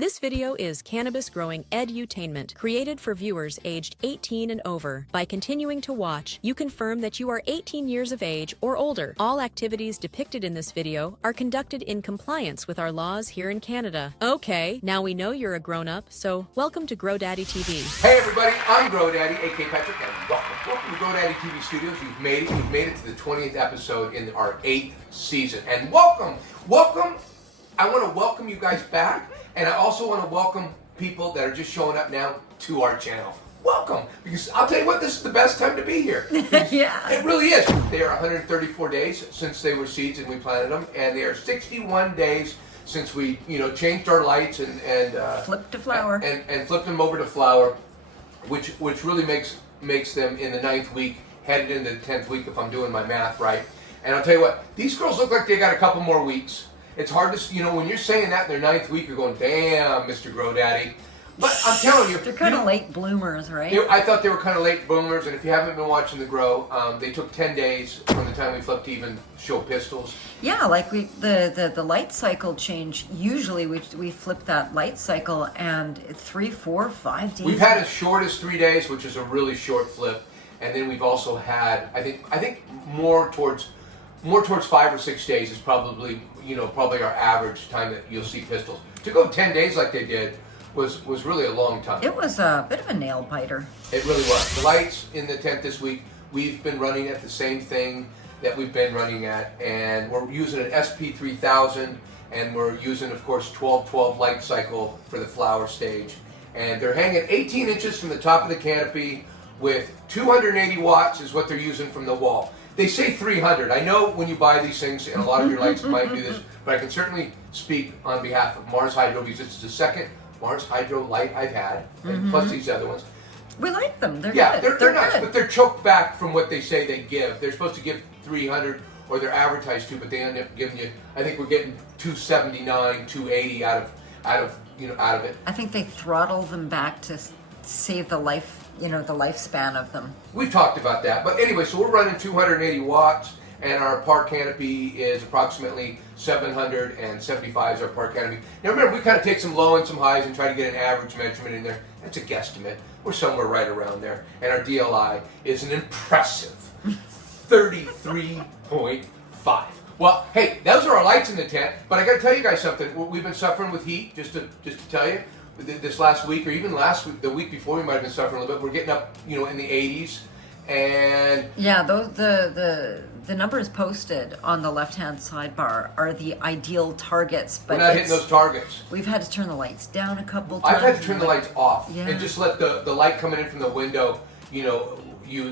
This video is cannabis growing edutainment, created for viewers aged 18 and over. By continuing to watch, you confirm that you are 18 years of age or older. All activities depicted in this video are conducted in compliance with our laws here in Canada. Okay, now we know you're a grown-up, so welcome to GrowDaddy TV. Hey everybody, I'm GrowDaddy, aka Patrick, and welcome to GrowDaddy TV Studios. You've made it to the 20th episode in our 8th season. And welcome, I want to welcome you guys back. And I also want to welcome people that are just showing up now to our channel. Welcome, because I'll tell you what, this is the best time to be here. Yeah. It really is. They are 134 days since they were seeds and we planted them, and they are 61 days since we, changed our lights and flipped to flower and flipped them over to flower, which really makes them in the 9th week, headed into the 10th week if I'm doing my math right. And I'll tell you what, these girls look like they got a couple more weeks. It's hard to, when you're saying that in their 9th week, you're going, damn, Mr. GrowDaddy. But I'm telling you. They're kind of late bloomers, right? I thought they were kind of late bloomers, and if you haven't been watching the grow, they took 10 days from the time we flipped to even show pistils. Yeah, like the light cycle change, usually we flip that light cycle and 3, 4, 5 days. We've had as short as 3 days, which is a really short flip. And then we've also had, I think more towards 5 or 6 days is probably our average time that you'll see pistils. To go 10 days like they did was really a long time. It was a bit of a nail biter. It really was. The lights in the tent this week, we've been running at the same thing that we've been running at, and we're using an SP3000, and we're using, of course, 12-12 light cycle for the flower stage. And they're hanging 18 inches from the top of the canopy with 280 watts is what they're using from the wall. They say 300. I know when you buy these things, and a lot of your lights might do this, but I can certainly speak on behalf of Mars Hydro, because it's the second Mars Hydro light I've had, and plus these other ones. We like them. They're good. They're nice, good. but they're choked back from what they say they give. They're supposed to give 300, or they're advertised to, but they end up giving you, I think we're getting 279, 280 out of it. I think they throttle them back to save the life. The lifespan of them. We've talked about that. But anyway, so we're running 280 watts, and our park canopy is approximately 775 is our park canopy. Now remember, we kind of take some low and some highs and try to get an average measurement in there. That's a guesstimate. We're somewhere right around there. And our DLI is an impressive 33.5. Well, hey, those are our lights in the tent, but I got to tell you guys something. We've been suffering with heat, just to tell you. This last week, or even last week, the week before, we might have been suffering a little bit. We're getting up, in the 80s, and yeah, those the numbers posted on the left-hand sidebar are the ideal targets. But we're not hitting those targets. We've had to turn the lights down a couple times. I've had to turn the lights off yeah. and just let the light coming in from the window.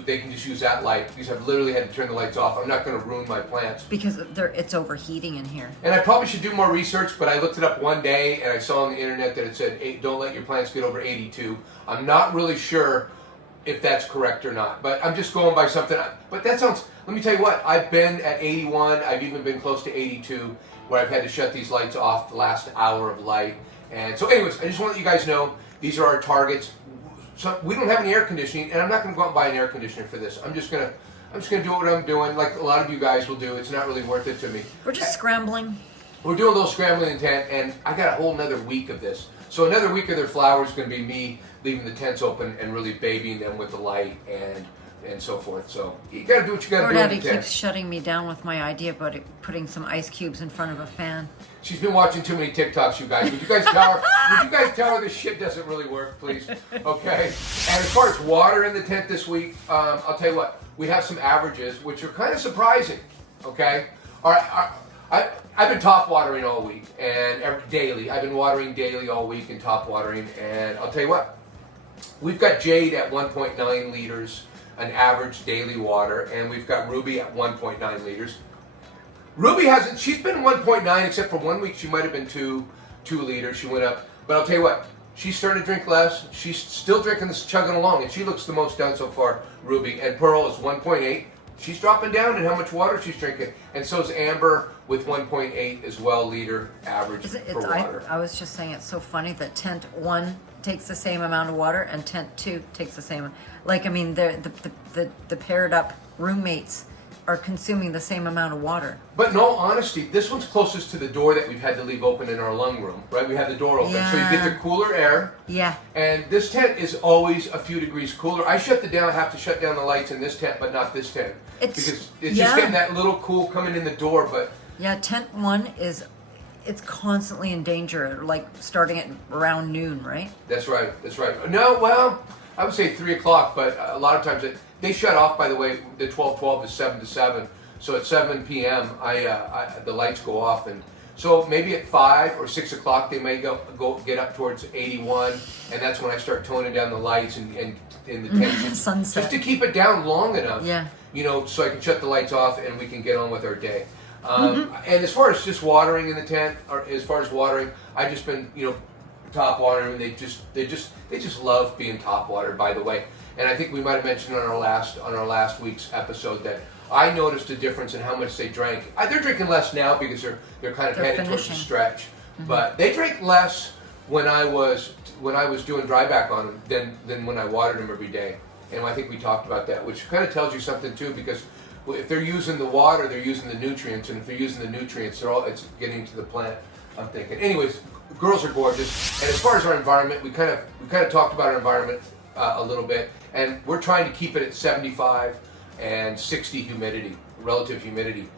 They can just use that light, because I've literally had to turn the lights off. I'm not going to ruin my plants. Because it's overheating in here. And I probably should do more research, but I looked it up one day, and I saw on the internet that it said, don't let your plants get over 82. I'm not really sure if that's correct or not, but I'm just going by something. But that sounds, let me tell you what, I've been at 81, I've even been close to 82, where I've had to shut these lights off the last hour of light. And so anyways, I just want to let you guys know, these are our targets. So we don't have any air conditioning, and I'm not going to go out and buy an air conditioner for this. I'm just gonna do what I'm doing, like a lot of you guys will do. It's not really worth it to me. We're just scrambling. We're doing a little scrambling in tent, and I got a whole another week of this. So another week of their flowers is going to be me leaving the tents open and really babying them with the light and so forth. So you got to do what you got to do in the tent. GrowDaddy keeps shutting me down with my idea about putting some ice cubes in front of a fan. She's been watching too many TikToks, you guys. Would you guys tell her this shit doesn't really work, please? Okay. And as far as water in the tent this week, I'll tell you what. We have some averages, which are kind of surprising. Okay. All right. I've been top watering all week and daily. I've been watering daily all week and top watering. And I'll tell you what. We've got Jade at 1.9 liters, an average daily water, and we've got Ruby at 1.9 liters. Ruby she's been 1.9, except for 1 week she might have been 2 liters. She went up. But I'll tell you what, she's starting to drink less. She's still drinking this, chugging along, and she looks the most done so far, Ruby. And Pearl is 1.8. She's dropping down in how much water she's drinking. And so is Amber with 1.8 as well, liter average for water. I was just saying, it's so funny that tent 1 takes the same amount of water and tent 2 takes the same. Like, I mean, the paired up roommates are consuming the same amount of water. But in all honesty, this one's closest to the door that we've had to leave open in our lung room, right? We have the door open, so you get the cooler air. Yeah. And this tent is always a few degrees cooler. I have to shut down the lights in this tent, but not this tent. Because it's just getting that little cool coming in the door, but... Yeah, tent 1 it's constantly in danger, like starting at around noon, right? That's right. No, well, I would say 3 o'clock, but a lot of times they shut off, by the way, the 12-12 is 7 to 7. So at 7 p.m., the lights go off. And so maybe at 5 or 6 o'clock, they may go get up towards 81. And that's when I start toning down the lights and in the tent. Sunset. Just to keep it down long enough. Yeah. So I can shut the lights off and we can get on with our day. And as far as just watering in the tent, or as far as watering, I've just been, top watering. They just love being top watered, by the way. And I think we might have mentioned on our last week's episode that I noticed a difference in how much they drank. They're drinking less now because they're kind of headed towards the stretch. But they drank less when I was doing dry back on them than when I watered them every day. And I think we talked about that, which kind of tells you something too, because if they're using the water, they're using the nutrients, and if they're using the nutrients, it's getting to the plant, I'm thinking. Anyways, girls are gorgeous. And as far as our environment, we kind of talked about our environment a little bit, and we're trying to keep it at 75 and 60 humidity, relative humidity.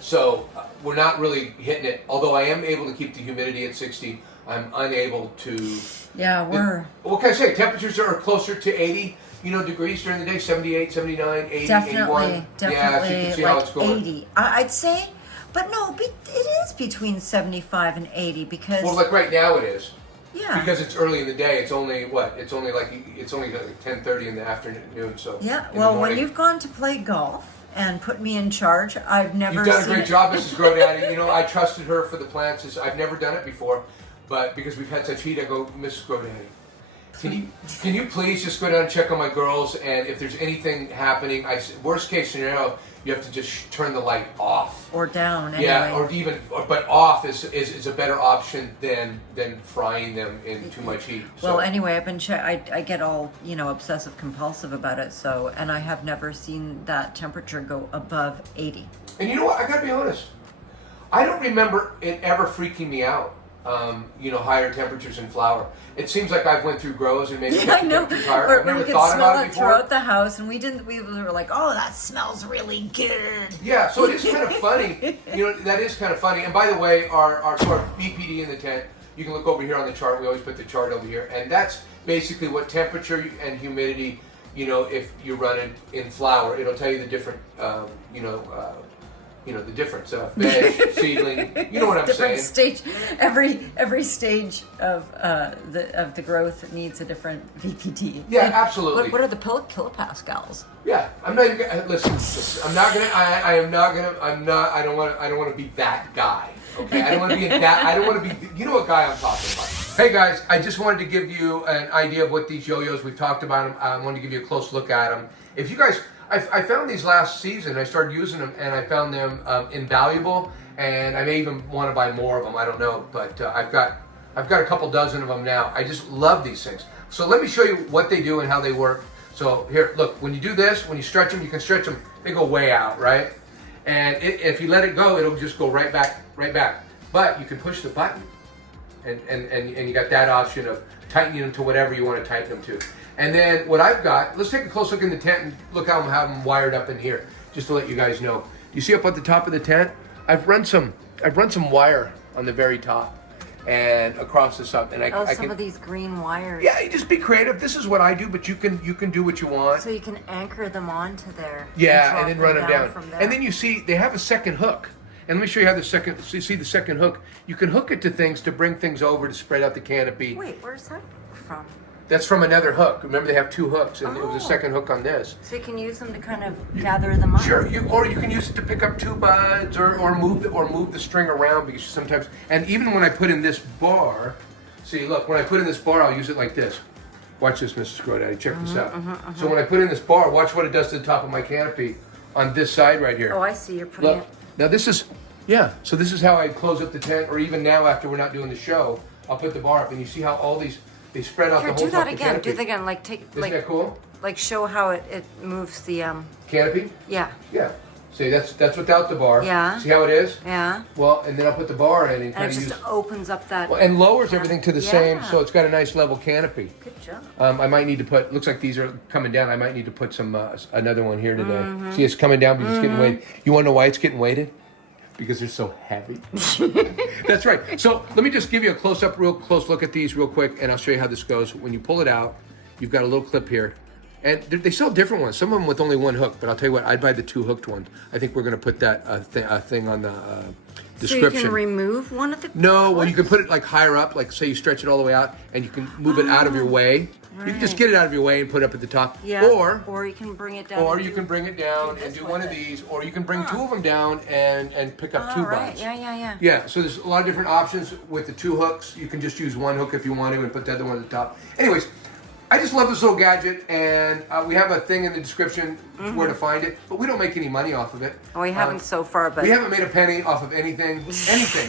So we're not really hitting it. Although I am able to keep the humidity at 60, I'm unable to. Yeah, what can I say? Temperatures are closer to 80. Degrees during the day, 78, 79, 80, definitely, 81. Definitely, yeah, so you can see how it's going. 80. I'd say, but no, it is between 75 and 80 because... Well, like right now it is. Yeah. Because it's early in the day. It's only like 10:30 in the afternoon. So yeah. Well, when you've gone to play golf and put me in charge, I've never. You've done a great job, Mrs. GrowDaddy. I trusted her for the plants. I've never done it before, but because we've had such heat, I go, Mrs. GrowDaddy. Can you please just go down and check on my girls, and if there's anything happening, worst case scenario, you have to just turn the light off or down. Anyway. Yeah, but off is a better option than frying them in too much heat. So. Well, anyway, I've been I get all obsessive compulsive about it. So, and I have never seen that temperature go above 80. And you know what? I gotta be honest. I don't remember it ever freaking me out. Higher temperatures in flower. It seems like I've went through grows and maybe I know. higher. I've never thought about it before. Throughout the house, and we were like, oh, that smells really good. Yeah, so it is kind of funny. That is kind of funny. And by the way, our sort of BPD in the tent, you can look over here on the chart. We always put the chart over here, and that's basically what temperature and humidity. If you run it in flower, it'll tell you the different. The difference of veg, seedling. You know what I'm different saying? Stage, every stage of the growth needs a different VPD. Yeah, absolutely. What are the kilopascals? Yeah, I'm not gonna listen. I'm not gonna. I am not gonna. I'm not. I don't want to be that guy. Okay, I don't want to be that. I don't want to be. You know what guy I'm talking about. Hey guys, I just wanted to give you an idea of what these Yoyos. We've talked about them. I wanted to give you a close look at them. If you guys. I found these last season. I started using them, and I found them invaluable. And I may even want to buy more of them. I don't know, but I've got a couple dozen of them now. I just love these things. So let me show you what they do and how they work. So here, look. When you do this, when you stretch them, you can stretch them. They go way out, right? And if you let it go, it'll just go right back. But you can push the button, and you got that option of tightening them to whatever you want to tighten them to. And then what I've got, let's take a close look in the tent and look how I have them wired up in here, just to let you guys know. You see up at the top of the tent, I've run some wire on the very top and across this up, and I some can, of these green wires. Yeah, you just be creative. This is what I do, but you can do what you want. So you can anchor them onto there. Yeah, and then run them down. From there. And then you see they have a second hook. And let me show you how the second. So you see the second hook. You can hook it to things to bring things over to spread out the canopy. Wait, where's that from? That's from another hook. Remember, they have two hooks, and it was a second hook on this. So you can use them to kind of gather them up. Sure, or you can use it to pick up two buds, or move the string around, because sometimes. And even when I put in this bar, see, look, when I put in this bar, I'll use it like this. Watch this, Mrs. GrowDaddy. Check this out. So when I put in this bar, watch what it does to the top of my canopy on this side right here. Oh, I see. You're putting it. Now this is, so this is how I close up the tent, or even now after we're not doing the show, I'll put the bar up, and you see how all these They spread out Here, the whole do that top of the again. canopy. Do that again. Like take Isn't like that cool? like show how it moves the Canopy? Yeah. Yeah. See, that's without the bar. Yeah. See how it is? Yeah. Well, and then I'll put the bar in and And kind it of just use... opens up that. Well, and lowers everything to the same, Yeah. so it's got a nice level canopy. Good job. I might need to put, looks like these are coming down. I might need to put some, another one here today. See, it's coming down because it's getting weighted. You want to know why it's getting weighted? Because they're so heavy. That's right. So let me just give you a close-up, real close look at these real quick, and I'll show you how this goes. When you pull it out, you've got a little clip here. And they sell different ones. Some of them with only one hook, but I'll tell you what, I'd buy the 2 hooked ones. I think we're going to put that thing on the description. So you can remove one of the No, well, you can put it like higher up, like say you stretch it all the way out, and you can move it out of your way. You can just get it out of your way and put it up at the top. Yeah. Or you can bring it down. Or you can bring it down and do one of these, or you can bring 2 of them down and pick up 2 right. buds. Yeah. Yeah, so there's a lot of different options with the 2 hooks. You can just use 1 hook if you want to and put the other one at the top. Anyways, I just love this little gadget, and we have a thing in the description where to find it, but we don't make any money off of it. We haven't so far, but We haven't made a penny off of anything,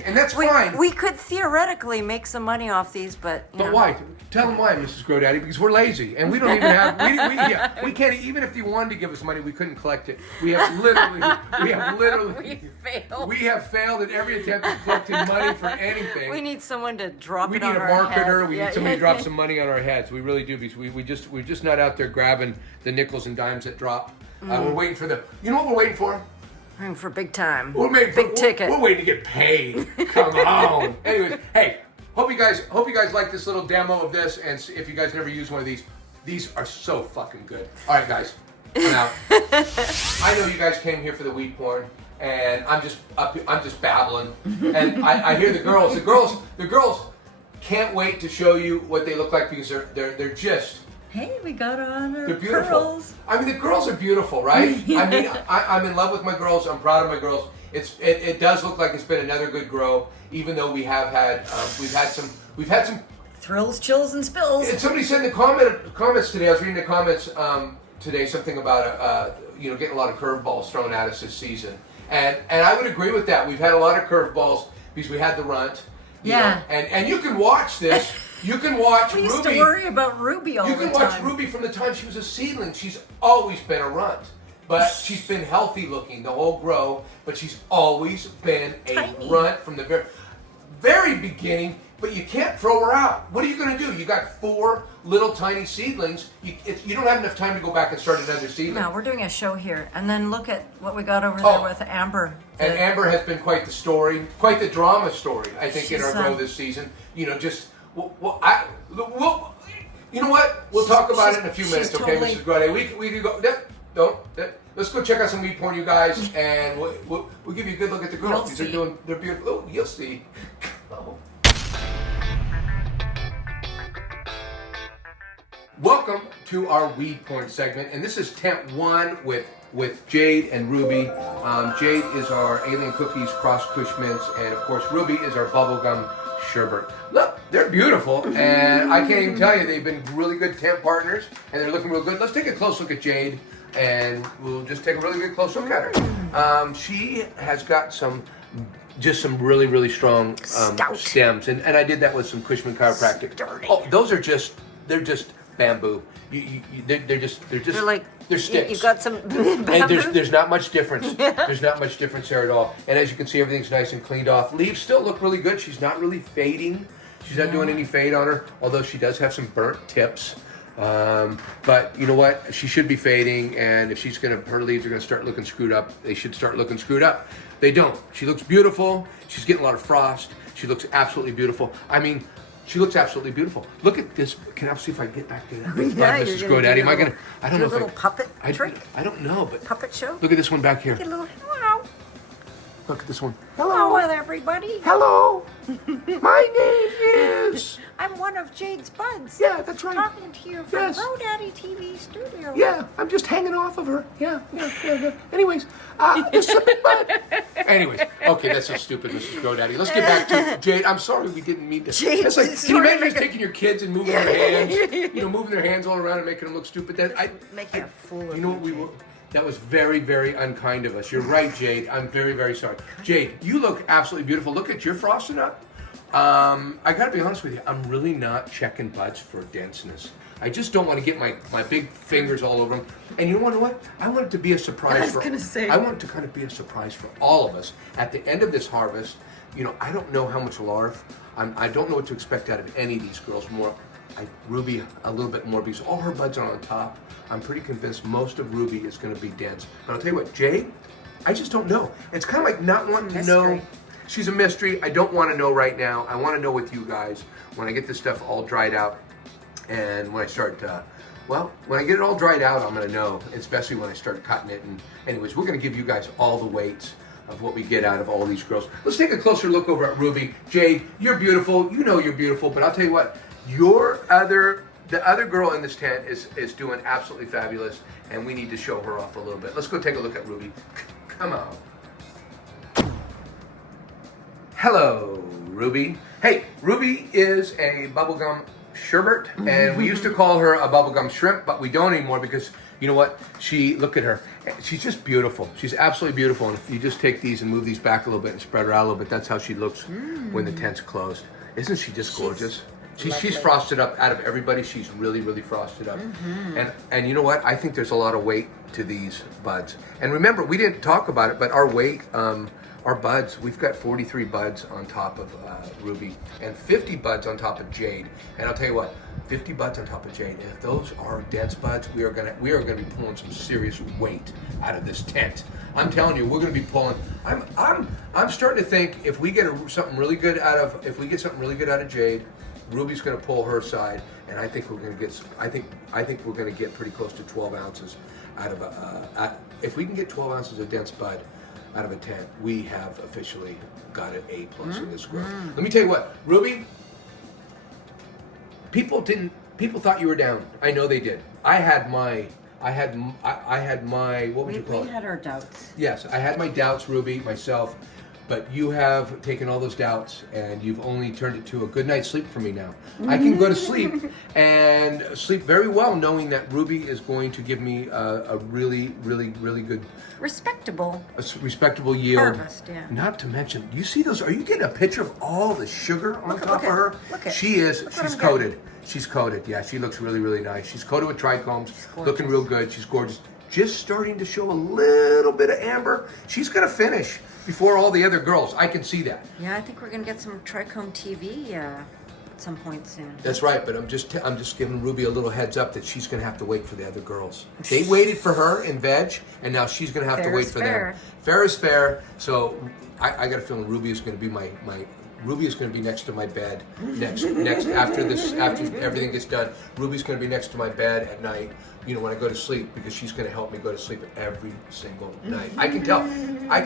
and that's fine. We could theoretically make some money off these, but you But know. why? Tell them why, Mrs. GrowDaddy, because we're lazy, and we don't even have, we can't, even if you wanted to give us money, we couldn't collect it. We have literally We failed at every attempt at collecting money for anything. We need someone to drop We it need on a our marketer. head. We need somebody to drop some money on our heads. We really do, because we're just not out there grabbing the nickels and dimes that drop. We're waiting for you know what we're waiting for? We're for big time. We're waiting for big ticket. We're waiting to get paid. Come on. Anyways, hey, hope you guys like this little demo of this, and if you guys never use one of these are so fucking good. All right, guys, I'm out. I know you guys came here for the weed porn, and I'm just babbling, and I hear the girls. The girls can't wait to show you what they look like, because they're just. Hey, we got on our They're beautiful. pearls. I mean, the girls are beautiful, right? I mean, I'm in love with my girls. I'm proud of my girls. It does look like it's been another good grow, even though we have had we've had some Thrills, chills, and spills. And somebody said in the comments today. I was reading the comments today something about getting a lot of curveballs thrown at us this season, and I would agree with that. We've had a lot of curveballs because we had the runt. Yeah. And you can watch this. You can watch We Ruby. used to worry about Ruby all the time. You can watch Ruby from the time she was a seedling. She's always been a runt. But she's been healthy looking the whole grow. But she's always been a Tiny. runt from the very beginning. But you can't throw her out. What are you going to do? You got 4 little tiny seedlings. You don't have enough time to go back and start another seedling. No, we're doing a show here. And then look at what we got over there with Amber. And Amber has been quite the story, quite the drama story, I think, in our grow this season. You know, just, you know what? We'll talk about it in a few minutes, okay, totally... Mrs. Grade? We could go, let's go check out some weed porn, you guys, and we'll give you a good look at the girls. These they're beautiful. Oh, you'll see. Oh. Welcome to our weed porn segment, and this is Temp 1 with Jade and Ruby. Jade is our Alien Cookies Cross Kush Mints, and of course Ruby is our Bubblegum Sherbert. Look, they're beautiful, and I can't even tell you, they've been really good temp partners, and they're looking real good. Let's take a close look at Jade, and we'll just take a really good close look at her. She has got some really, really strong stems, and I did that with some Cushman chiropractic. Oh, they're just bamboo. They're sticks. You've got some bamboo. And there's not much difference. There's not much difference there at all. And as you can see, everything's nice and cleaned off. Leaves still look really good. She's not really fading. She's not doing any fade on her, although she does have some burnt tips. But you know what? She should be fading, and if her leaves are gonna start looking screwed up, they should start looking screwed up. They don't. She looks beautiful. She's getting a lot of frost. She looks absolutely beautiful. I mean, she looks absolutely beautiful. Look at this. Can I see if I can get back to that? Mrs. GrowDaddy. Am I gonna? I don't know. A little puppet trick. I don't know, but Puppet show. look at this one back here. Get a little hello. Look at this one. Hello, everybody. Hello. My name is. I'm one of Jade's buds. Yeah, that's right. Talking to you from Yes. GrowDaddy TV studio. Yeah, I'm just hanging off of her. Yeah. Anyways, this is a big bud. Anyways, okay, that's so stupid, Mrs. GrowDaddy. Let's get back to Jade. I'm sorry we didn't mean to. Jade, It's like, it's can you sort of imagine just like a- taking your kids and moving their hands, moving their hands all around and making them look stupid? Making a fool of You know what we will? That was very, very unkind of us. You're right, Jade. I'm very, very sorry. Jade, you look absolutely beautiful. Look at your frosting up. I gotta be honest with you, I'm really not checking buds for denseness. I just don't want to get my big fingers all over them. And you know what? I want it to be a surprise I want it to kind of be a surprise for all of us. At the end of this harvest, you know, I don't know how much larvae, I don't know what to expect out of any of these girls. Ruby a little bit more because all her buds are on top. I'm pretty convinced most of Ruby is going to be dense. But I'll tell you what, Jade, I just don't know. It's kind of like not wanting to know. She's a mystery. I don't want to know right now. I want to know with you guys when I get this stuff all dried out, and when I start, when I get it all dried out, I'm going to know, especially when I start cutting it. And anyways, we're going to give you guys all the weights of what we get out of all these girls. Let's take a closer look over at Ruby. Jade, you're beautiful. You know you're beautiful, but I'll tell you what, the other girl in this tent is doing absolutely fabulous, and we need to show her off a little bit. Let's go take a look at Ruby. Come on. Hello, Ruby. Hey, Ruby is a Bubblegum Sherbert, and we used to call her a Bubblegum Shrimp, but we don't anymore because, you know what? Look at her. She's just beautiful. She's absolutely beautiful, and if you just take these and move these back a little bit and spread her out a little bit, that's how she looks when the tent's closed. Isn't she just gorgeous? She's frosted up. Out of everybody, she's really, really frosted up. And you know what? I think there's a lot of weight to these buds. And remember, we didn't talk about it, but our weight, our buds, we've got 43 buds on top of Ruby and 50 buds on top of Jade. And I'll tell you what, 50 buds on top of Jade. And if those are dense buds, we are gonna be pulling some serious weight out of this tent. I'm telling you, we're gonna be pulling. I'm starting to think if we get something really good out of Jade, Ruby's going to pull her side, and I think we're going to get. I think we're going to get pretty close to 12 ounces out of if we can get 12 ounces of dense bud out of a tent, we have officially got an A+ in this growth. Let me tell you what, Ruby. People thought you were down. I know they did. I had my. What would you call it? We had our doubts. Yes, I had my doubts, Ruby, myself. But you have taken all those doubts and you've only turned it to a good night's sleep for me now. I can go to sleep and sleep very well knowing that Ruby is going to give me a really, really, really good... respectable yield. Harvest, yeah. Not to mention, you see those? Are you getting a picture of all the sugar on top of her? She's coated. She's coated, yeah. She looks really, really nice. She's coated with trichomes, looking real good. She's gorgeous. Just starting to show a little bit of amber. She's going to finish before all the other girls. I can see that. Yeah, I think we're gonna get some trichome TV at some point soon. That's right, but I'm just giving Ruby a little heads up that she's gonna have to wait for the other girls. They waited for her in veg, and now she's gonna have to wait for them. Fair is fair. So I got a feeling Ruby is gonna be Ruby is going to be next to my bed next after everything gets done. Ruby's going to be next to my bed at night, you know, when I go to sleep, because she's going to help me go to sleep every single night. I can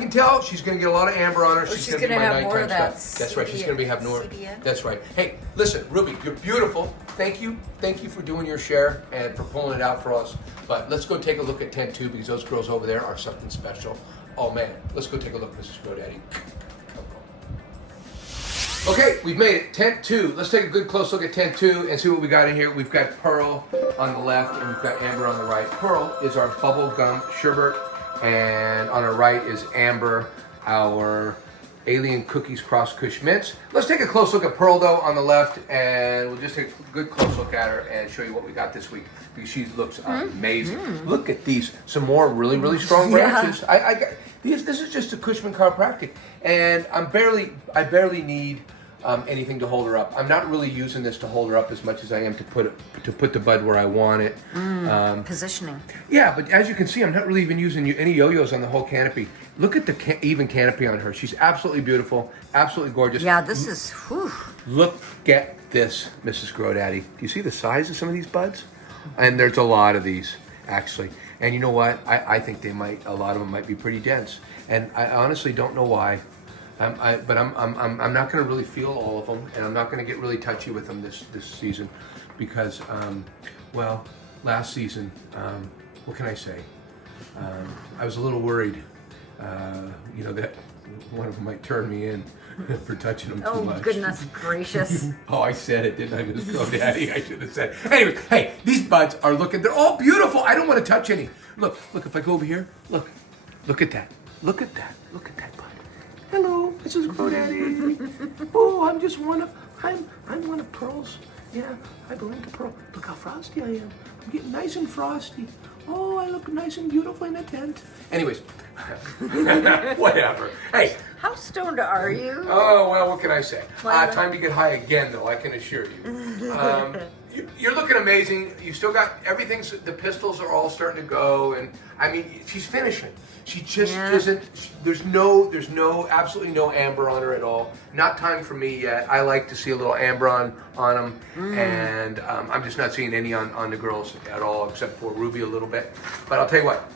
tell she's going to get a lot of amber on her. She's going to be my nighttime stuff. That's right. She's going to be having more. That's right. Hey, listen, Ruby, you're beautiful. Thank you for doing your share and for pulling it out for us. But let's go take a look at tent 2 because those girls over there are something special. Oh man, let's go take a look, Mrs. GrowDaddy. Okay, we've made it, tent 2. Let's take a good close look at tent 2 and see what we got in here. We've got Pearl on the left and we've got Amber on the right. Pearl is our Bubblegum Sherbert, and on our right is Amber, our Alien Cookies Cross Kush Mints. Let's take a close look at Pearl though on the left, and we'll just take a good close look at her and show you what we got this week because she looks amazing. Look at these, some more really, really strong branches. I got these. This is just a Cushman chiropractic, and I barely need anything to hold her up. I'm not really using this to hold her up as much as I am to put the bud where I want it. Positioning. Yeah, but as you can see, I'm not really even using any Yoyos on the whole canopy. Look at the even canopy on her. She's absolutely beautiful, absolutely gorgeous. Yeah, this is, whew. Look at this, Mrs. GrowDaddy. Do you see the size of some of these buds? And there's a lot of these, actually. And you know what? I think a lot of them might be pretty dense. And I honestly don't know why. But I'm not going to really feel all of them, and I'm not going to get really touchy with them this season, because well, last season, what can I say? I was a little worried, you know, that one of them might turn me in for touching them too much. Oh goodness gracious! Oh, I said it, didn't I, Miss GrowDaddy? I should have said it. Anyway, hey, these buds are they're all beautiful. I don't want to touch any. Look, if I go over here, look at that. Look at that bud. Hello. this is GrowDaddy. Oh, I'm just one of Pearl's. Yeah, I belong to Pearl. Look how frosty I am. I'm getting nice and frosty. Oh, I look nice and beautiful in a tent. Anyways, whatever. Hey. How stoned are you? Oh, well, what can I say? Time to get high again, though, I can assure you. You're looking amazing. You still got everything's, the pistils are all starting to go, and I mean, she's finishing. She just isn't, there's absolutely no amber on her at all. Not time for me yet. I like to see a little amber on them, and I'm just not seeing any on the girls at all, except for Ruby a little bit. But I'll tell you what,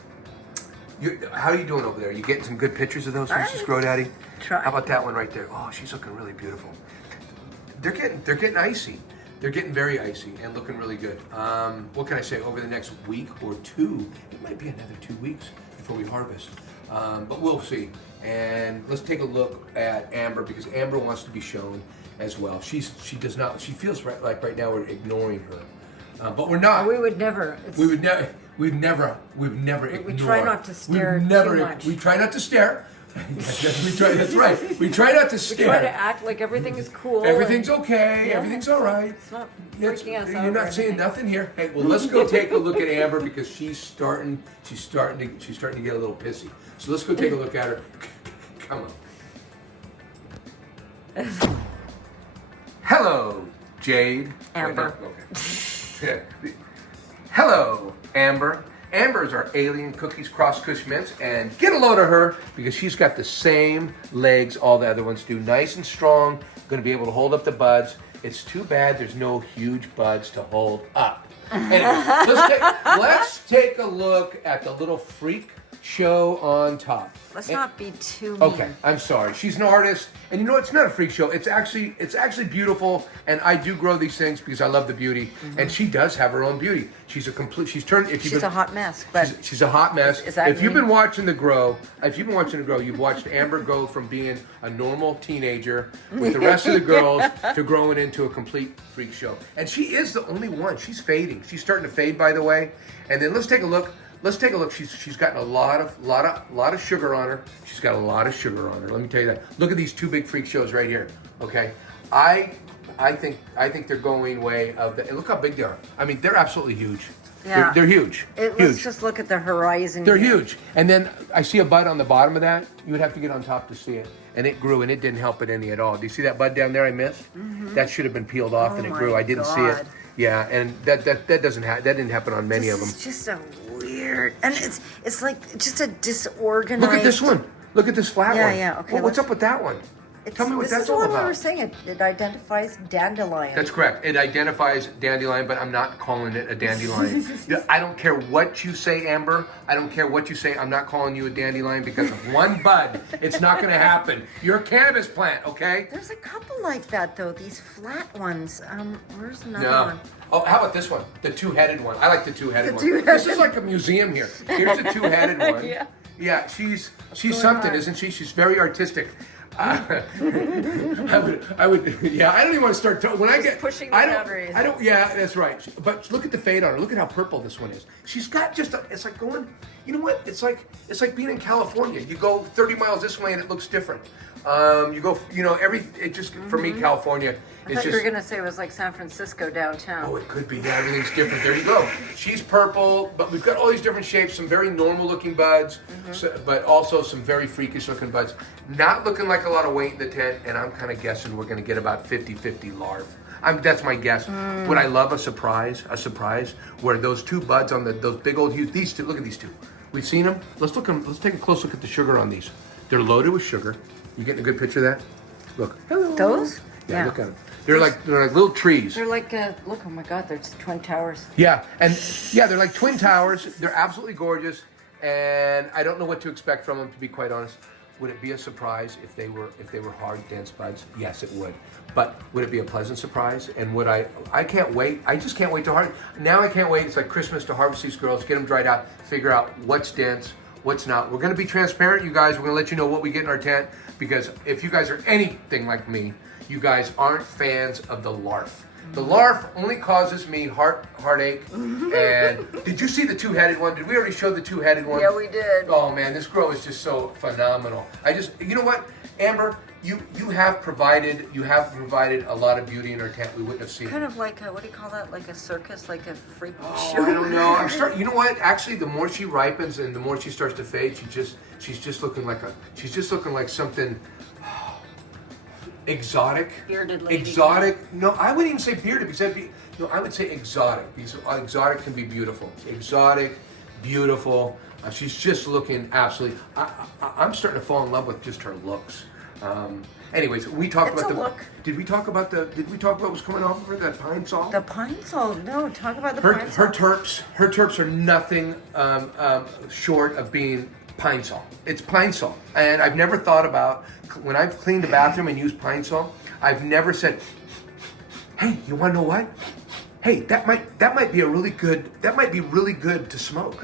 how are you doing over there? You getting some good pictures of those, Mrs. GrowDaddy? Try. How about that one right there? Oh, she's looking really beautiful. They're getting icy. They're getting very icy and looking really good. What can I say? Over the next week or two, it might be another 2 weeks before we harvest, but we'll see. And let's take a look at Amber, because Amber wants to be shown as well. She does not. She feels like right now we're ignoring her, but we're not. We would never. We've never ignored. We try not to stare too much. We try not to stare. We try. That's right. We try not to stare. We try to act like everything is cool. Everything's okay. Everything's all right. It's not freaking us out. You're not seeing nothing here. Hey, well, let's go take a look at Amber, because she's starting to get a little pissy. So let's go take a look at her. Come on. Hello, Jade. Amber. Okay. Hello, Amber. Amber is our alien cookies cross Kush mints, and get a load of her, because she's got the same legs all the other ones do. Nice and strong, going to be able to hold up the buds. It's too bad there's no huge buds to hold up. Anyway, let's take a look at the little freak show on top. Let's not be too mean. Okay, I'm sorry. She's an artist, and you know it's not a freak show. It's actually beautiful, and I do grow these things because I love the beauty. And she does have her own beauty. She's a hot mess, but she's a hot mess. If you've been watching the grow, you've watched Amber go from being a normal teenager with the rest of the girls to growing into a complete freak show. And she is the only one. She's fading. She's starting to fade, by the way. And then let's take a look. She's gotten a lot of sugar on her. She's got a lot of sugar on her. Let me tell you that. Look at these two big freak shows right here. Okay, I think they're going way of the. And look how big they are. I mean, they're absolutely huge. Yeah, they're huge. Let's just look at the horizon. They're huge. And then I see a bud on the bottom of that. You would have to get on top to see it. And it grew, and it didn't help it any at all. Do you see that bud down there I missed? That should have been peeled off, and it grew. I didn't see it. Yeah, and that didn't happen on many of them. It's just a weird, and it's like just a disorganized. Look at this one. Look at this flat one. Yeah. Okay. Well, what's up with that one? Tell me what that's all about. This is what we were saying. It identifies dandelion. That's correct. It identifies dandelion, but I'm not calling it a dandelion. I don't care what you say, Amber. I don't care what you say. I'm not calling you a dandelion because of one bud. It's not going to happen. You're a cannabis plant, okay? There's a couple like that, though. These flat ones. Where's another one? Oh, how about this one? The two-headed one. I like the two-headed one. This is like a museum here. Here's the two-headed one. Yeah, she's something, isn't she? She's very artistic. I would. Yeah, I don't even want to start. When I get pushing the boundaries. I don't. Yeah, that's right. But look at the fade on her. Look at how purple this one is. She's got just. It's like going. You know what? It's like being in California. You go 30 miles this way and it looks different. You go. You know, it just for me, California. I thought you were gonna say it was like San Francisco downtown. Oh, it could be. Yeah, everything's different. There you go. She's purple, but we've got all these different shapes. Some very normal-looking buds, but also some very freakish-looking buds. Not looking like a lot of weight in the tent, and I'm kind of guessing we're gonna get about 50-50 larvae. That's my guess. Would I love a surprise where those two buds on those big old huge. These two. Look at these two. We've seen them. Let's take a close look at the sugar on these. They're loaded with sugar. You getting a good picture of that? Look. Hello. Those? Yeah. Look at them. They're like little trees. They're like look, oh my God, they're just twin towers. Yeah, and they're like twin towers. They're absolutely gorgeous, and I don't know what to expect from them, to be quite honest. Would it be a surprise if they were hard, dense buds? Yes, it would. But would it be a pleasant surprise? And would I can't wait. I just can't wait to harvest. Now I can't wait. It's like Christmas to harvest these girls, get them dried out, figure out what's dense, what's not. We're going to be transparent, you guys. We're going to let you know what we get in our tent, because if you guys are anything like me, you guys aren't fans of the larf. The larf only causes me heartache. And did you see the two-headed one? Did we already show the two-headed one? Yeah, we did. Oh man, this grow is just so phenomenal. You know what, Amber? you have provided a lot of beauty in our tent we wouldn't have seen. Kind of like a, what do you call that? Like a circus, like a freak Oh, show. I don't know. You know what? Actually, the more she ripens and the more she starts to fade, she's just looking like something exotic. Bearded lady. Exotic. No, I wouldn't even say bearded because I would say exotic because exotic can be beautiful. Exotic, beautiful. She's just looking absolutely. I'm starting to fall in love with just her looks. Anyways, we talked It's about a the. look. Did we talk about what's coming off of her? That pine sol. The pine sol. No, talk about the Her pine sol. her terps are nothing short of being pine sol. It's pine sol, and I've never thought about when I've cleaned the bathroom and used pine sol. I've never said, "Hey, you want to know what? Hey, that might be really good to smoke."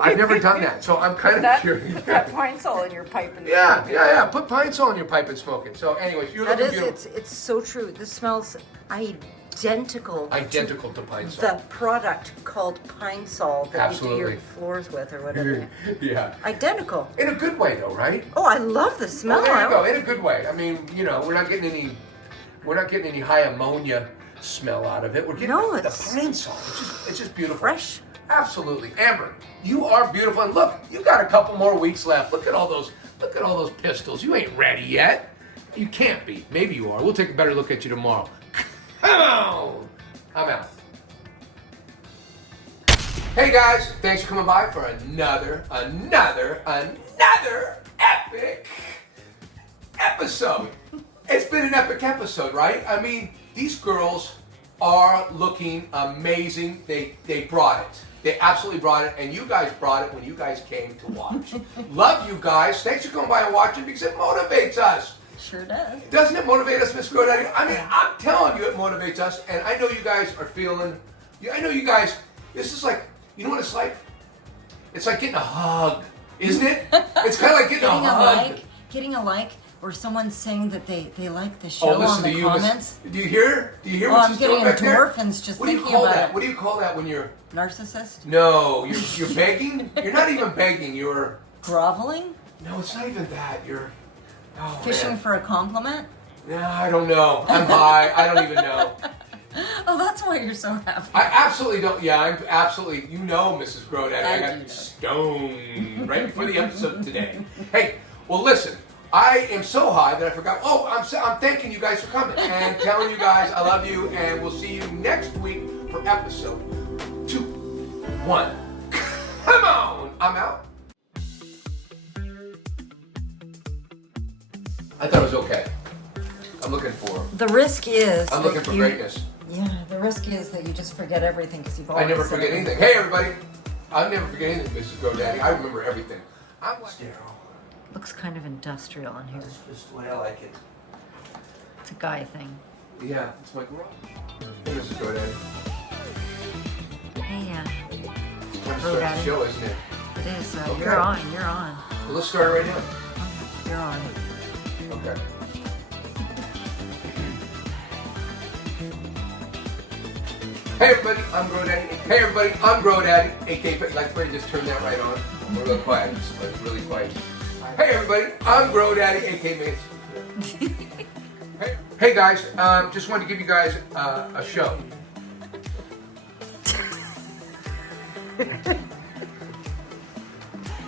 I've never done that, so I'm kind of curious. That pine sol in your pipe. And Yeah. Put pine sol in your pipe and smoke it. So, anyways, you're looking beautiful. It's so true. This smells identical Identical to pine sol. the product called pine sol that Absolutely. you do your floors with or whatever. Yeah. Identical. In a good way, though, right? Oh, I love the smell. Oh, there you go. In a good way. I mean, we're not getting any high ammonia smell out of it. We're getting the pine sol. It's just beautiful. Fresh. Absolutely. Amber, you are beautiful. And look, you got a couple more weeks left. Look at all those pistols. You ain't ready yet. You can't be. Maybe you are. We'll take a better look at you tomorrow. Come on. I'm out. Hey guys, thanks for coming by for another epic episode. It's been an epic episode, right? I mean, these girls are looking amazing. They brought it. They absolutely brought it, and you guys brought it when you guys came to watch. Love you guys. Thanks for coming by and watching because it motivates us. Sure does. Doesn't it motivate us, Miss GrowDaddy? I mean, I'm telling you, it motivates us, and I know you guys are feeling. I know you guys. This is like, you know what it's like? It's like getting a hug, isn't it? It's kind of like getting a hug. Getting a like, or someone saying that they like the show listen on the to you, comments. Do you hear? Do you hear Oh, what I'm she's getting doing back there? endorphins just What do you thinking call about that? it. What do you call that when you're Narcissist? No, you're begging. You're not even begging. You're Groveling? no. It's not even that. You're Fishing man. for a compliment? No, I don't know. I'm high. I don't even know. Oh, that's why you're so happy. I absolutely don't. Yeah, I'm absolutely. You know, Mrs. GrowDaddy, I I do got know. stoned right before the episode today. Hey, well, listen. I am so high that I forgot. Oh, I'm thanking you guys for coming and telling you guys I love you, and we'll see you next week for episode 2, 1. Come on, I'm out. I thought it was okay. I'm looking for. The risk is. I'm looking for greatness. Yeah, the risk is that you just forget everything because you've I already never said forget anything. Hey, everybody. I never forget anything, Mrs. GrowDaddy. I remember everything. I'm sterile. Looks kind of industrial in here. That's just the way I like it. It's a guy thing. Yeah, it's my garage. Hey, Mrs. GrowDaddy. Hey, It's time to start the GrowDaddy. show, isn't it? it is. Okay. You're on. You're on. Well, let's start it right now. Okay, you're on. Okay. Hey everybody, I'm GrowDaddy. Hey everybody, I'm GrowDaddy. AKA, like to just turn that right on. We're real quiet, just like really quiet. Hey everybody, I'm GrowDaddy, AKA Hey guys, just wanted to give you guys a show.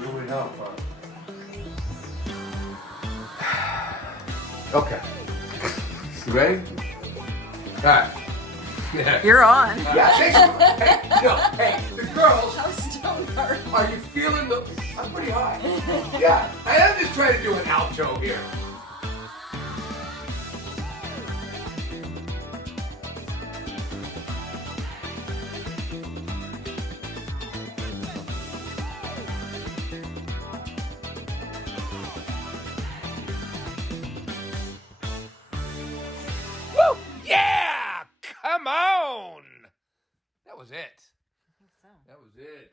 Really help, Okay. You ready? All right. You're on. Yeah, hey, the girls, How stoned are you? are you feeling the... I'm pretty high. Yeah, I'm just trying to do an outro here. Woo! Yeah! Come on! That was it. That was it.